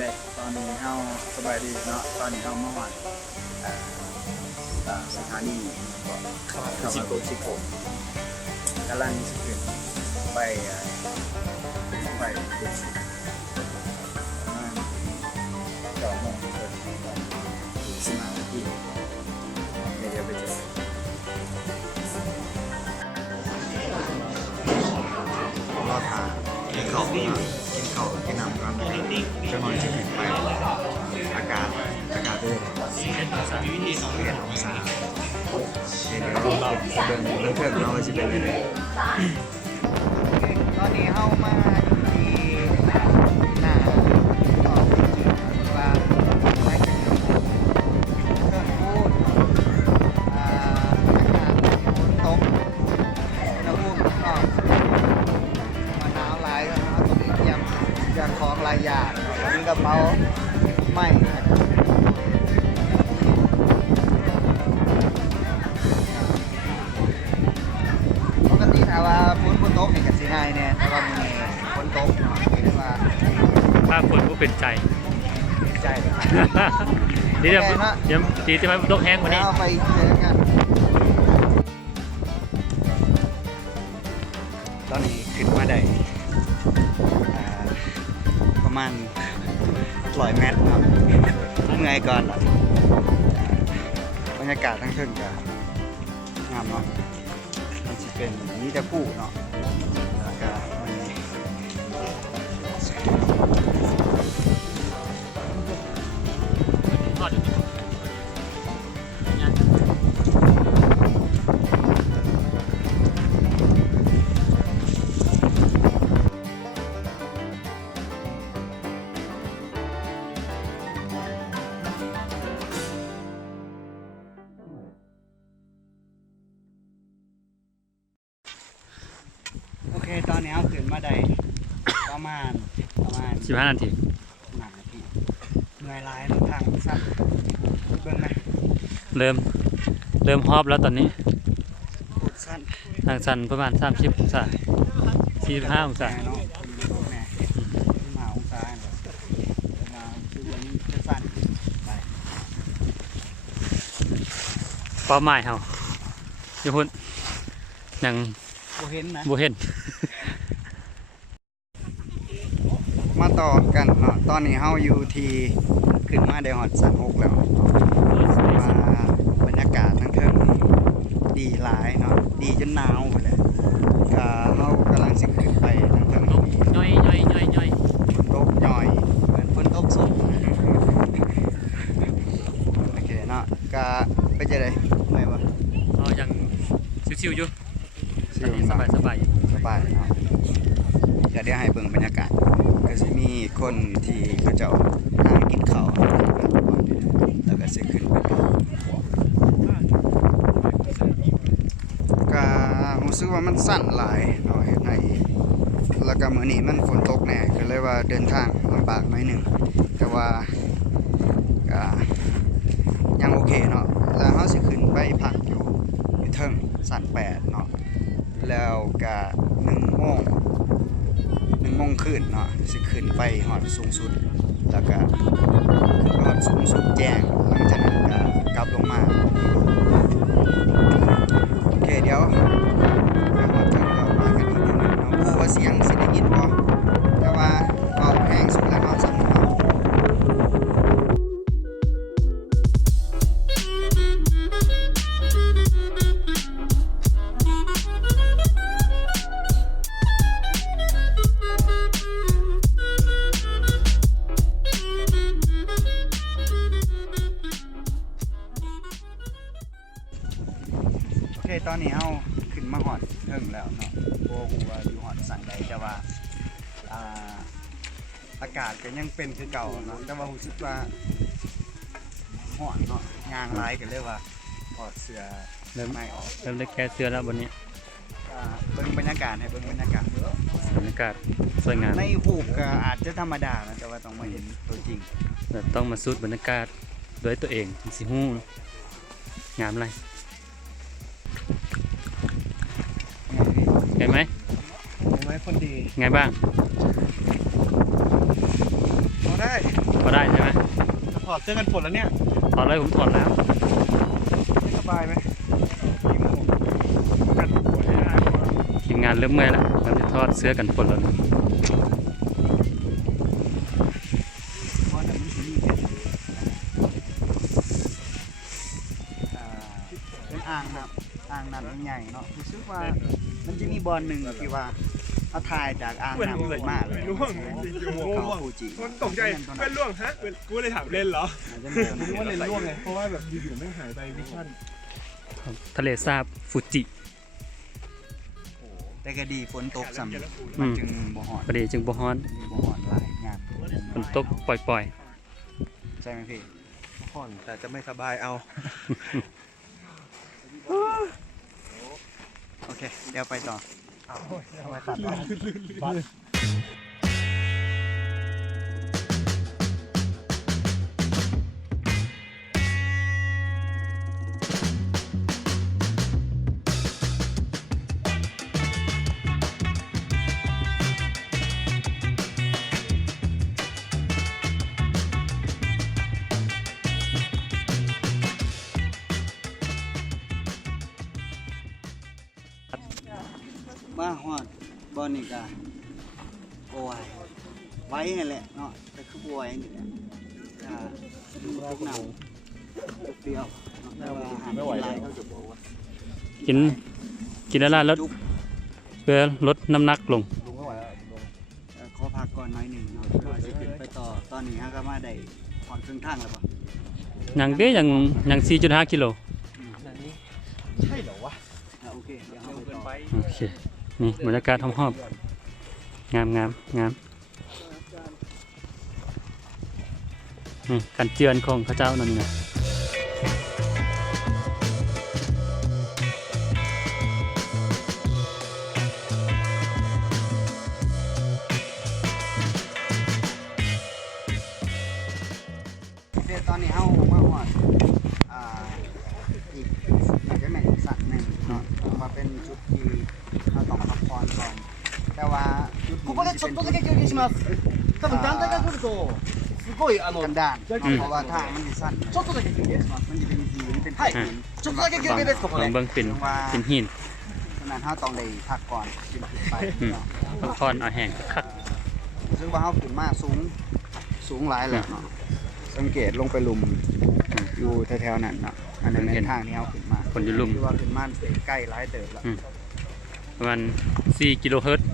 ด้ตอนนี้เฮาสบายดีเนาะตอนนี้เฮามาวันสถานีเข้ามาตัวชิโกกำลังสิขึ้นไปไปดูสิประมาณ2 โมงเกิน15 นาทีเดี๋ยวไปเจอรอทางกินข้าวกินน้ำก่อนจะนอนจะขึ้นไปอากาศเป็น11 องศาเดี๋ยวเราเบิ่งเพื่อนๆเราจะเป็นยังไงตอนนี้เข้ามาที่หน้าของว่าไม่เกินเครื่องพูดอากาศฝนตกแล้วพูดก็มาหนาวหลายแล้วนะครับตรงนี้เตรียมของหลายอย่างมีกระเป๋าไม่ปกติถ้าว่าฝนตกนี่ก็สิง่ายแน่แต่ว่ามีฝนตกเรียกว่า ถ้าคนผู้เป็นใจ ใจเลย ดีจะดีจะไม่ตกแห้งกว่านี้ เอาไปเจอกันตอนนี้ขึ้นมาได้ประมาณ100 เมตรเนาะเมื่อยก่อนล่ะบรรยากาศทั้งเทิงก็งามเนาะมันจะเป็นนี่จะคู่เนาะแล้วก็วันนี้โอเคตอนนี้เอาขึ้นมาได้ประมาณ15 นาที นาทีเหนื่อยหลายเนาะทางสั้นเบิ่งไหม เริ่มฮอบแล้วตอนนี้ พูดสั้น ทางสั้นประมาณ30 องศา45 องศา เนาะแม่มาองศาเนี่ยมาคือวันนี้จะสั้นไป เป้าหมายเฮาอยู่พุ่นยัง บ่เห็นนะ บ่เห็น มาต่อกันเนาะตอนนี้เฮาอยู่ที่ขึ้นมาได้ฮอด36แล้วมาบรรยากาศทั้งเทิงดีหลายเนาะดีจนหนาวหมดเลยก็เฮากำลังสิขึ้นไปทั้งเทิง ย่อย ฝนตกหน่อยเหมือนฝนตกสดโอเคเนาะก็ไปจะได้ไปวะ เรายังชิวๆอยู่ ชิ อัน ล นี้ส เนาะ บาย สบายเนาะเดี๋ยวให้เบิ่งบรรยากาศก็สิมีคนที่เขาเจ้าหากินข้าวแล้วก็สิขึ้นไปก็รู้สึกว่ามันสั่นหลายเนาะเฮ็ดให้แล้วก็มื้อนี้มันฝนตกแน่ก็เลยว่าเดินทางลำบากหน่อยหนึงแต่ว่าก็ยังโอเคเนาะแล้วเฮาสิขึ้นไปพักอยู่เทิงสัน8เนาะแล้วก็1 โมงคืนเนาะสิขึ้นไปฮอดสูงสุดแล้วก็ขึ้นไปฮอดสูงสุดแจ้งหลังจากนั้นก็กลับลงมาโอเคเดี๋ยวฮอดถึงแล้วมากันอีกทีนึงเนาะผู้ว่าเสียงสิได้ยินบ่แต่ว่าเอาแห้งสุดแล้วเนาะสำหรับเราโอเคตอนนี้เฮาขึ้นมาฮอดเทิงแล้วเนาะบ่ฮู้ว่าอยู่ฮอดสั่งใดแต่ว่าอากาศก็ยังเป็นคือเก่าเนาะแต่ว่ารู้สึกว่าร้อนเนาะยางหลายก็เลยว่าถอดเสื้อ เริ่ม ไม่ออก ได้แค่เสื้อแล้วบนนี้ เบิ่งบรรยากาศให้เบิ่งบรรยากาศ บรรยากาศสวยงาม ในรูปก็อาจจะธรรมดานะแต่ว่าต้องมาเห็นตัวจริง แต่ต้องมาสูดบรรยากาศด้วยตัวเองสิฮู้งามอะไรไงไหม ไว้คนดี ไงบ้าง พอได้ พอได้ใช่ไหม ถอดเสื้อกันฝนแล้วเนี่ย ถอดเลยผมถอดแล้ว ไม่สบายไหมกันฝนได้ ทีมงานเริ่มเมื่อยแล้วเริ่มจะทอดเสื้อกันฝนแล้วนะ เพราะนั้นมันสิมีเป็นอ่างครับอ่างน้ำใหญ่เนาะรู้สึกว่ามันจะมีบอลหนึ่งที่ว่าเขาถ่ายจากอ่างน้ำลงมาเลย ล่วงเขาฟูจิ มันตกใจเพื่อนล่วงฮะกูเลยถามเล่นเหรอ อาจจะ ผมนึกว่าเล่นล่วงไงเพราะว่าแบบอยู่ๆไม่หายไปวิชั่น ทะเลสาบฟูจิ แต่ก็ดีฝนตกซ้ำ อื มัน ม จึงบ่ฮอด พอดีจึงบ่ฮ้อน บ่ฮอดหลายงาน ฝนตกปล่อย ใช่ไหมพี่ ผ่อนแต่จะไม่สบายเอา โอเค เดี๋ยวไปต่อ ทำไมตัดบัส มาฮอดบอนนี่ก็โอ้ยไว้นั่นแหละเนาะแต่คือบ่ไหวนี่แหละดูพวกน้ำเปรี้ยวเนาะแต่ว่าอาหารหลายเขาจะบอกว่า ๆ กินแล้วลดเพื่อลดน้ำหนักลง ลุงไม่ไหวแล้วลุง ขอพักก่อนหน่อยหนึ่งเนาะเพื่อจะขึ้นไปต่อตอนนี้ฮะก็มาได้ผ่อนครึ่งทางแล้วป่ะ ยังเด้ยัง 4.5 กิโล ใช่เหรอวะ โอเคเดี๋ยวเราไปต่อ โอเค นี่บรรยากาศหอมๆงามนี่การเจือนของพระเจ้านั่นนี่นะ เดี๋ยวตอนนี้เอามาฮอดอีกหลังจากนั้นอีกสักหนึ่งเนาะมาเป็นจุดที่เราต้องพักผ่อนก่อนแต่ว่าจุด ここでちょっとだけ休憩します。多分団体が来ると、すごいกันดานเพราะว่าทางมันอยู่สั้น ちょっとだけ休憩します。 มันจะเป็นหินเป็น はい หิน ちょっとだけ休憩です、ここ ลอง で。 เบิ่งเป็นหิน ฉะนั้นเราต้องได้พักก่อนขึ้นไป อืม เนาะ พักผ่อนเอาแห้งคัก ซึ่งว่าเราขึ้นมาสูงหลายแหละเนาะสังเกตลงไปหลุมอยู่แถวๆนั้นเนาะอันนั้นเป็นทางที่เราขึ้นมา คนอยู่ลุ่ม ที่ว่าขึ้นมาใกล้หลายเติบแล้ว ประมาณ4 กิโลเฮิรตซ์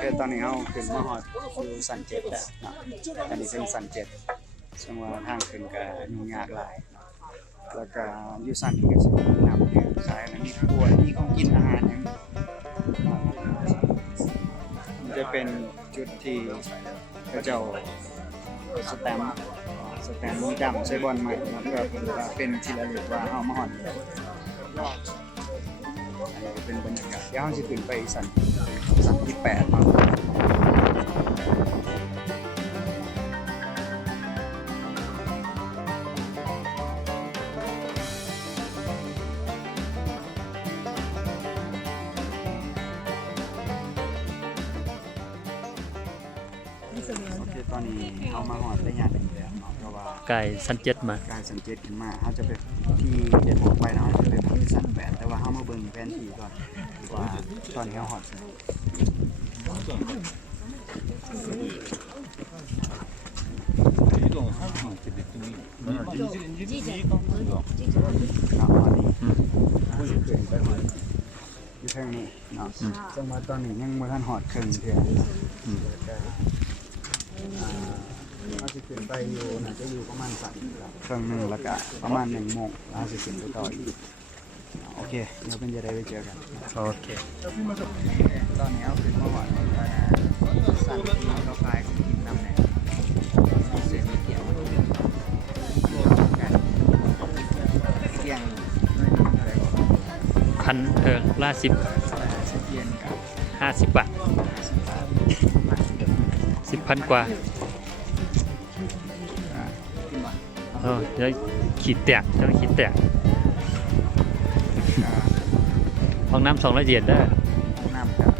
คือตอนนี้เราขึ้นมาฮอดสู่สันเจ็ดแล้วเนาะอันนี้เป็นสันเจ็ดซึ่งว่าทางขึ้นก็ยุ่งยากหลายเนาะแล้วก็อยู่สันนี่ก็สิมีน้ำดื่มขายแล้วมีกล้วยมีของกินอาหารหยังมันจะเป็นจุดที่พระเจ้าสแตมป์มือดำใช้บอลใหม่เนาะเพื่อเป็นที่ระลึกว่าเฮามาฮอดแล้วอันนี้เป็นบรรยากาศเดี๋ยวเราจะขึ้นไปสันที่8เนาะ โอเคตอนนี้เอามาหอดระยะหนึ่งแล้วเนาะเพราะว่า ไก่สันเจ็ดมา การสังเกตขึ้นมาเขาจะเป็นที่เด็ดบอกไปเนาะจะเป็นที่สันแปดแต่ว่าเขามาเบิ่งแผนที่ก่อนดีกว่าตอนนี้เขาหอดใส่ครับตอนนี้ผู้สิเกินไปหมดอยู่ทางนี้เนาะจังหวะตอนนี้ยังบ่ทันหอดครึ่งเทื่อเราจะขึ้นไปอยู่น่าจะอยู่ประมาณเครื่องหนึงแล้วก็ประมาณ1 โมงเราจะขึ้นไปต่ออีกโอเคเดี๋ยวเป็นจะได้ไปเจอกัน โอเค ตอนนี้เอาขึ้นมาหอดสั่นที่เราพายกินน้ำแหน่เสียงเกี่ยวกันเกี่ยงอะไรก็ พันล่า10 เกี่ยงกับ 50 บาท 10,000 กว่า กินมา เดี๋ยวขีดแตก ห้องน้ำ200 เยนได้อ น้ำกับ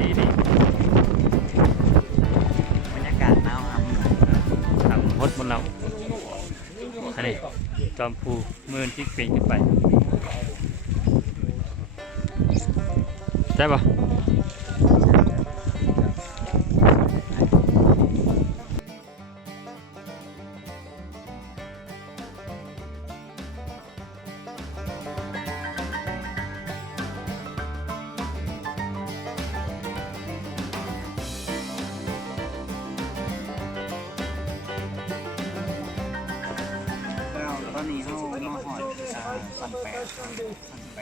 ดีดี บรรยากาศหนาวครับ ทำฮดบนเราอันนี้จอมภูเมืองที่ปีนขึ้นไปใช่ปะแล้วตอนนี้เขามาหอดสันแป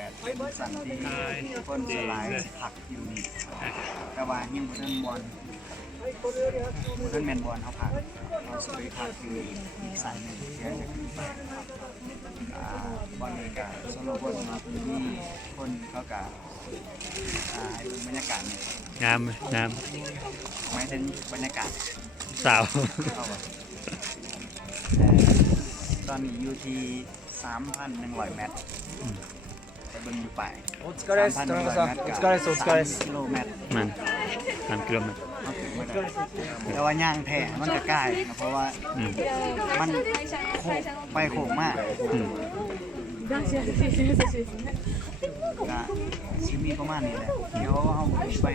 ดเป็นสันที่คนสลายผักอยู่นี่แต่ว่ายังบ่ทันบอลแมนบอลเขาผักเขาสไปผักอยู่อีกสันหนึ่งที่จะขึ้นไปบอลเลยกับโซโลบอลมาพื้นที่คนเขากัให้ดูบรรยากาศเนี่ย งามงาม ไม่ถึงบรรยากาศ สาว เข้าไปตอนนี้อยู่ที่ 3,100 เมตรไปเบิ่งอยู่ไป お疲れです田中さんお疲れですお疲れです กิโลเมตร มัน3 กิโลเมตร แต่ว่าย่างแท้มันจะใกล้นะเพราะว่า อืม มันโค้งไปโค้งมาก อืม ก็ชิมีประมาณนี้แหละเดี๋ยวเอาไป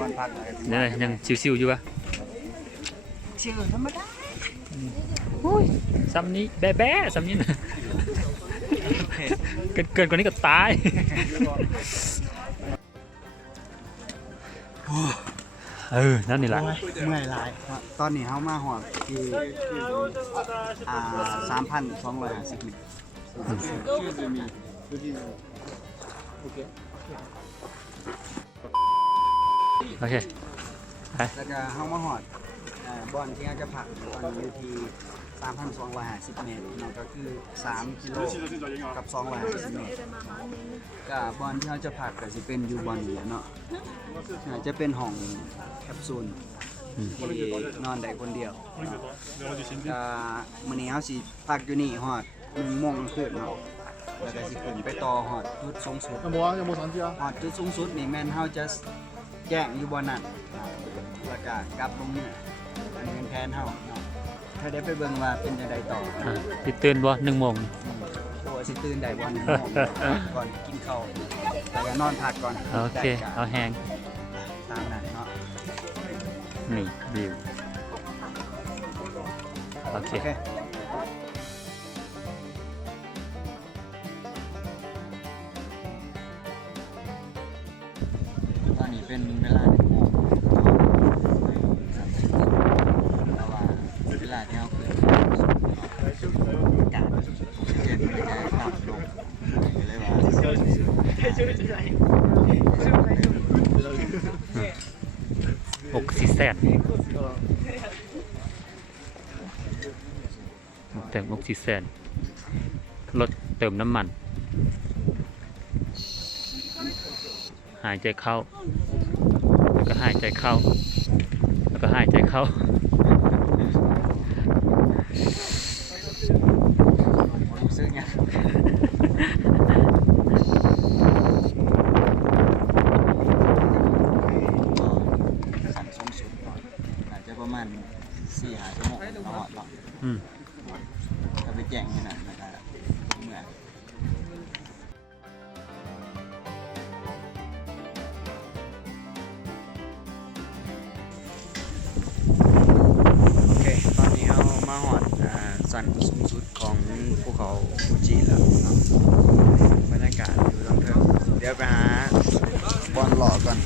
วันพักอะไร เนี่ยยังชิวๆอยู่ปะ ชื่อธรรมดา ซ้ำนี้แบ๊ะๆซ้ำนี้นะเกินกว่านี้ก็ตายนั่นนี่แหละ เมื่อยหลายตอนนี้เขามาหอดที่3,250 เมตร โอเคไป แล้วก็เขามาหอดบอลที่เขาจะผักบอลอยู่ที่ 3,250 เมตรเนาะก็คือ 3 กิโลกับ 250 เมตรกับบอลที่เขาจะผักก็จะเป็นอยู่บอลนี้เนาะจะเป็นห้องแคปซูลที่นอนได้คนเดียวก็มื้อนี้เขาสิพักอยู่นี่ฮอด1 โมงคืนเนาะแล้วก็สิขึ้นไปต่อฮอดจุดสูงสุด 有冇啊？有冇相機啊？ ฮอดจุดสูงสุดนี่แม่นเขาจะแจ้งอยู่บนนั้นแล้วก็กลับลงนี่อันนี้เป็นแผนเฮาเนาะถ้าได้ไปเบิ่งว่าเป็นจังไดต่อ ติดตื่นบ่1 โมง ตัวสิตื่นได้บ่1 โมงก่อนกินข้าวแล้วก็นอนพักก่อน โอเค เอาแหง ตามนั้นเนาะ นี่วิวโอเค โอเคตอนนี้เป็นเวลา1 โมงแต่ว่าเวลาที่เฮาขึ้นอากาศเย็นมันจะต่ำลงเลยว่า 6-4 แสนเติม6-4 แสนรถเติมน้ำมัน หายใจเข้า แล้วก็หายใจเข้า แล้วก็หายใจเข้า รู้สึกไงขันสูงสุดอาจจะประมาณ4-5 ชั่วโมงเราหอดหรอก อืม ถ้าไปแจ้งขนาดนั้นนะครับเมื่อโอเค ตอนนี้เรามาหอดสันสูงสุดของภูเขาฟูจิแล้วเนาะบรรยากาศอยู่ตรงเทิงเดี๋ยวไปหาบอลหล่อก่อน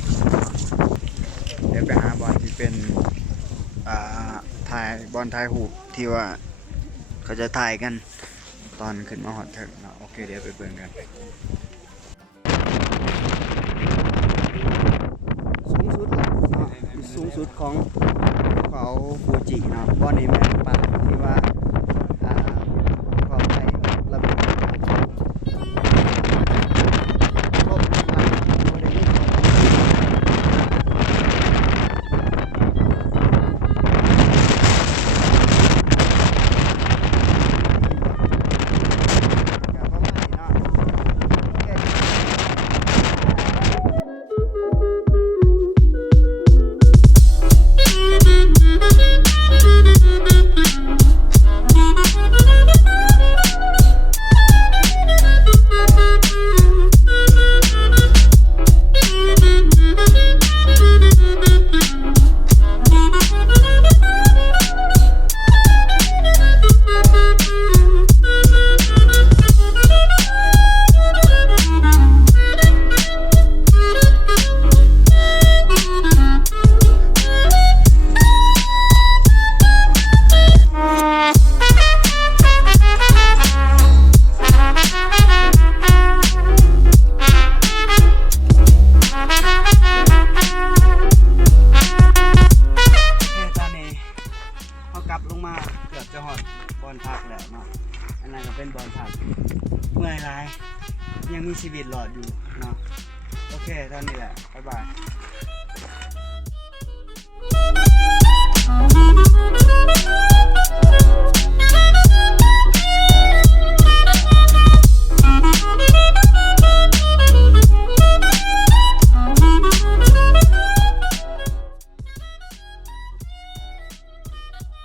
เดี๋ยวไปหาบอลที่เป็นถ่ายบอลถ่ายหูปที่ว่าเขาจะถ่ายกันตอนขึ้นมาหอดเถิงเนาะโอเคเดี๋ยวไปเบิ่งกันสูงสุดแล้วเนาะสูงสุดของภูเขาฟูจิเนาะบอลนี้แม่นป่าที่ว่าภูเขาไทยระเบิดลบมาบ่ได้ยิน ายยังมีชีวิตรอดอยู่เนาะโอเคเท่านี้แหละบ๊ายบาย